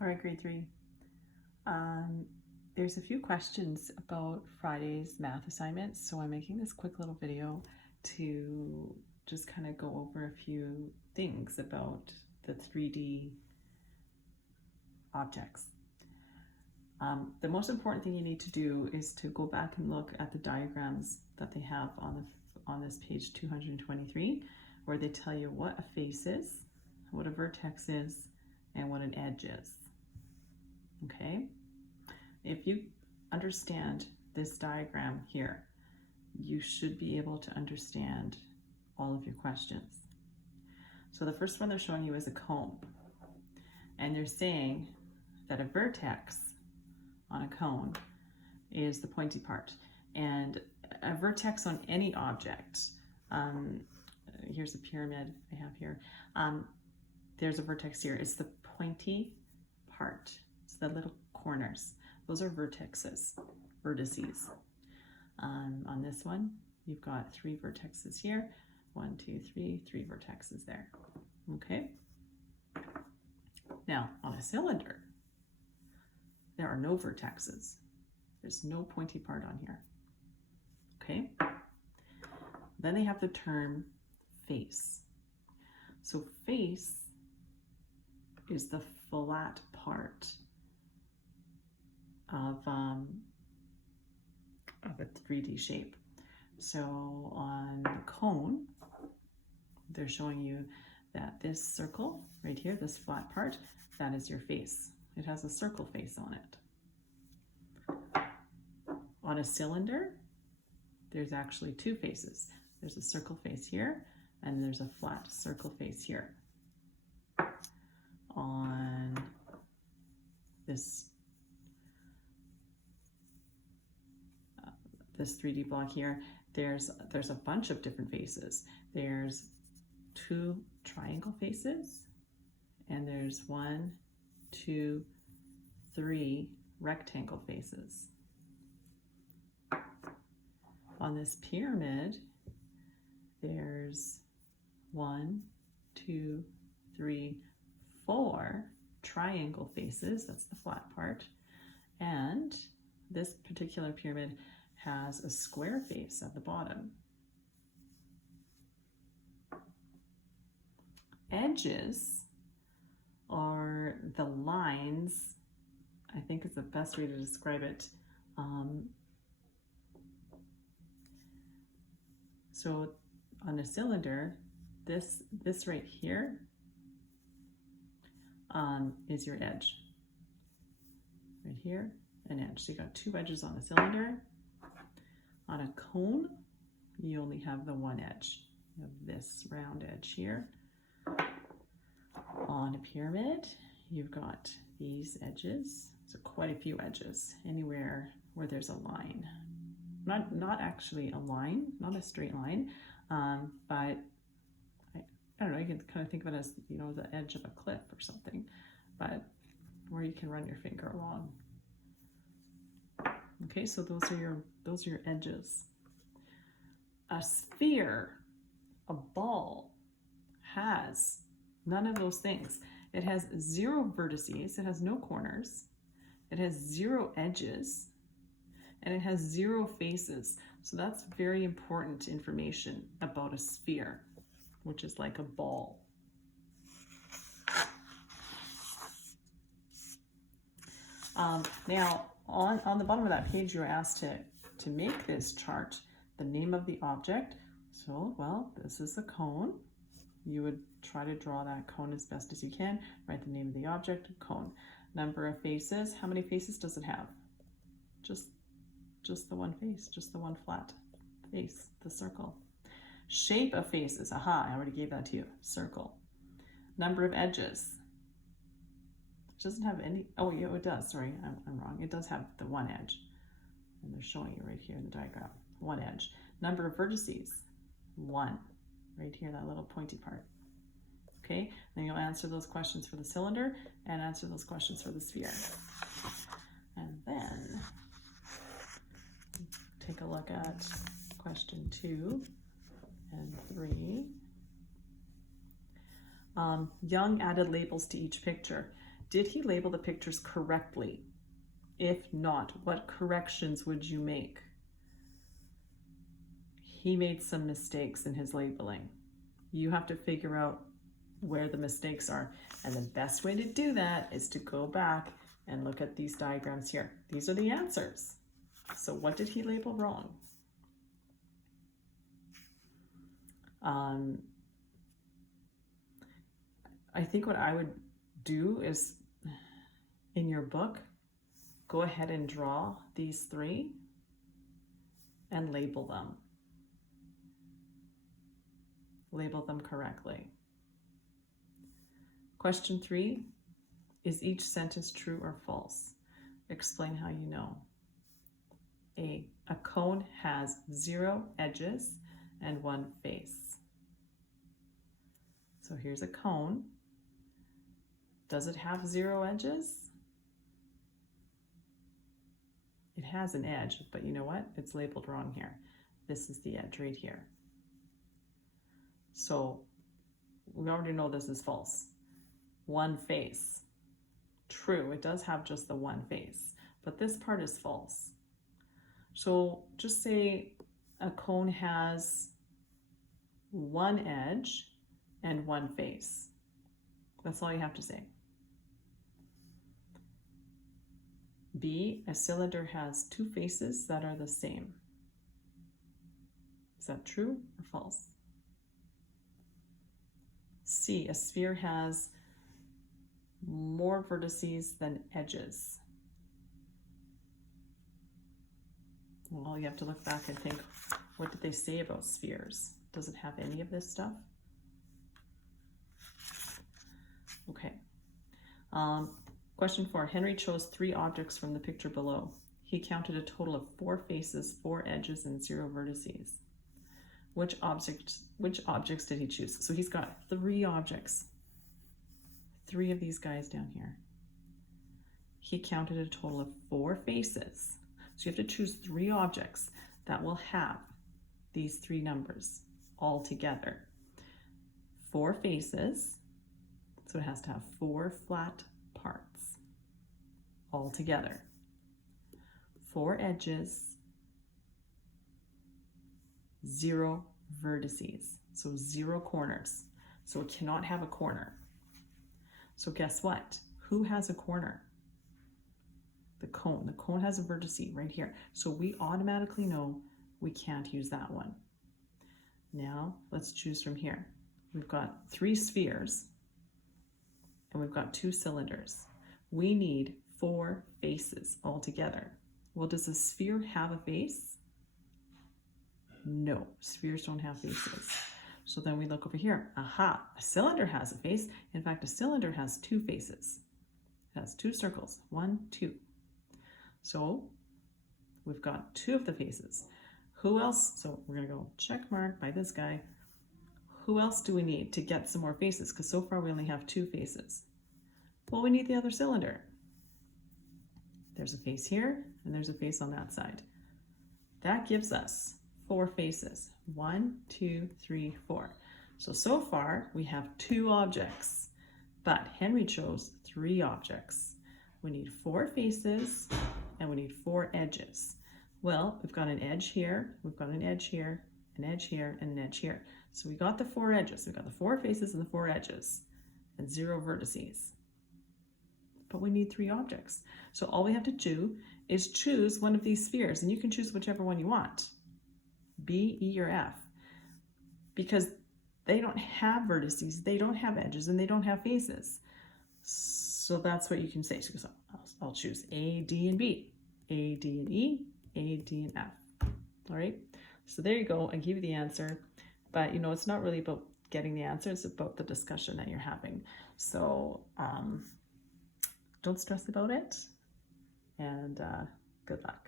All right, grade 3. There's a few questions about Friday's math assignments, so I'm making this quick little video to just kind of go over a few things about the 3D objects. The most important thing you need to do is to go back and look at the diagrams that they have on this page 223, where they tell you what a face is, what a vertex is, and what an edge is. Okay? If you understand this diagram here, you should be able to understand all of your questions. So the first one they're showing you is a cone. And they're saying that a vertex on a cone is the pointy part. And a vertex on any object, here's a pyramid I have here. There's a vertex here. It's the pointy part. It's the little corners. Those are vertices. On this one, you've got 3 vertexes here. 1, 2, 3 vertexes there. Okay? Now, on a cylinder, there are no vertexes. There's no pointy part on here. Okay? Then they have the term face. So face is the flat part of a 3D shape. So on the cone, they're showing you that this circle right here, this flat part, that is your face. It has a circle face on it. On a cylinder, there's actually 2 faces. There's a circle face here, and there's a flat circle face here. On this 3D block here, there's a bunch of different faces. There's 2 triangle faces, and there's 1, 2, 3 rectangle faces. On this pyramid, there's 1, 2, 3, 4 triangle faces. That's the flat part. And this particular pyramid has a square face at the bottom. Edges are the lines, I think is the best way to describe it. So on a cylinder, this right here is your edge. Right here, an edge. So you got 2 edges on a cylinder. On a cone, you only have the 1 edge. You have this round edge here. On a pyramid, you've got these edges. So quite a few edges, anywhere where there's a line. Not actually a line, not a straight line, but I don't know, you can kind of think of it as, you know, the edge of a cliff or something, but where you can run your finger along. Okay, so those are your edges. A sphere, a ball, has none of those things. It has 0 vertices, it has no corners, it has 0 edges, and it has 0 faces. So that's very important information about a sphere, which is like a ball. Now, on the bottom of that page, you're asked to make this chart, the name of the object. So, well, this is a cone. You would try to draw that cone as best as you can. Write the name of the object, cone. Number of faces. How many faces does it have? Just the 1 face, just the 1 flat face, the circle. Shape of faces. Aha, I already gave that to you. Circle. Number of edges. It doesn't have any. Oh, yeah, it does. Sorry, I'm wrong. It does have the 1 edge. And they're showing you right here in the diagram. 1 edge. Number of vertices. 1. Right here, that little pointy part. Okay, then you'll answer those questions for the cylinder and answer those questions for the sphere. And then take a look at question 2 and 3. Young added labels to each picture. Did he label the pictures correctly? If not, what corrections would you make? He made some mistakes in his labeling. You have to figure out where the mistakes are. And the best way to do that is to go back and look at these diagrams here. These are the answers. So what did he label wrong? I think what I would do is, in your book, go ahead and draw these three and label them. Label them correctly. Question 3, is each sentence true or false? Explain how you know. A cone has 0 edges and 1 face. So here's a cone. Does it have 0 edges? It has an edge, but you know what? It's labeled wrong here. This is the edge right here. So we already know this is false. 1 face. True, it does have just the 1 face, but this part is false. So just say a cone has 1 edge and 1 face. That's all you have to say. B, a cylinder has 2 faces that are the same. Is that true or false? C, a sphere has more vertices than edges. Well, you have to look back and think, what did they say about spheres? Does it have any of this stuff? Okay. Question 4, Henry chose 3 objects from the picture below. He counted a total of 4 faces, 4 edges, and 0 vertices. Which objects did he choose? So he's got 3 objects. 3 of these guys down here. He counted a total of 4 faces. So you have to choose 3 objects that will have these 3 numbers all together. 4 faces, so it has to have 4 flat parts all together. 4 edges, 0 vertices, so 0 corners. So it cannot have a corner. So guess what? Who has a corner? The cone. The cone has a vertice right here. So we automatically know we can't use that one. Now let's choose from here. We've got 3 spheres and we've got 2 cylinders. We need 4 faces all together. Well, does a sphere have a face? No, spheres don't have faces. So then we look over here. Aha, a cylinder has a face. In fact, a cylinder has 2 faces. It has 2 circles, 1, 2. So we've got 2 of the faces. Who else? So we're gonna go check mark by this guy. Who else do we need to get some more faces? Because so far we only have 2 faces. Well, we need the other cylinder. There's a face here and there's a face on that side. That gives us 4 faces. 1, 2, 3, 4. So far we have 2 objects, but Henry chose 3 objects. We need 4 faces and we need 4 edges. Well, we've got an edge here, we've got an edge here, an edge here, and an edge here. So we got the 4 edges. We got the 4 faces and the 4 edges and 0 vertices. But we need 3 objects. So all we have to do is choose one of these spheres, and you can choose whichever one you want. B, E, or F. Because they don't have vertices, they don't have edges, and they don't have faces. So that's what you can say. So I'll choose A, D, and B. A, D, and E, A, D, and F. All right? So there you go. I gave you the answer. But, you know, it's not really about getting the answer. It's about the discussion that you're having. So don't stress about it. And good luck.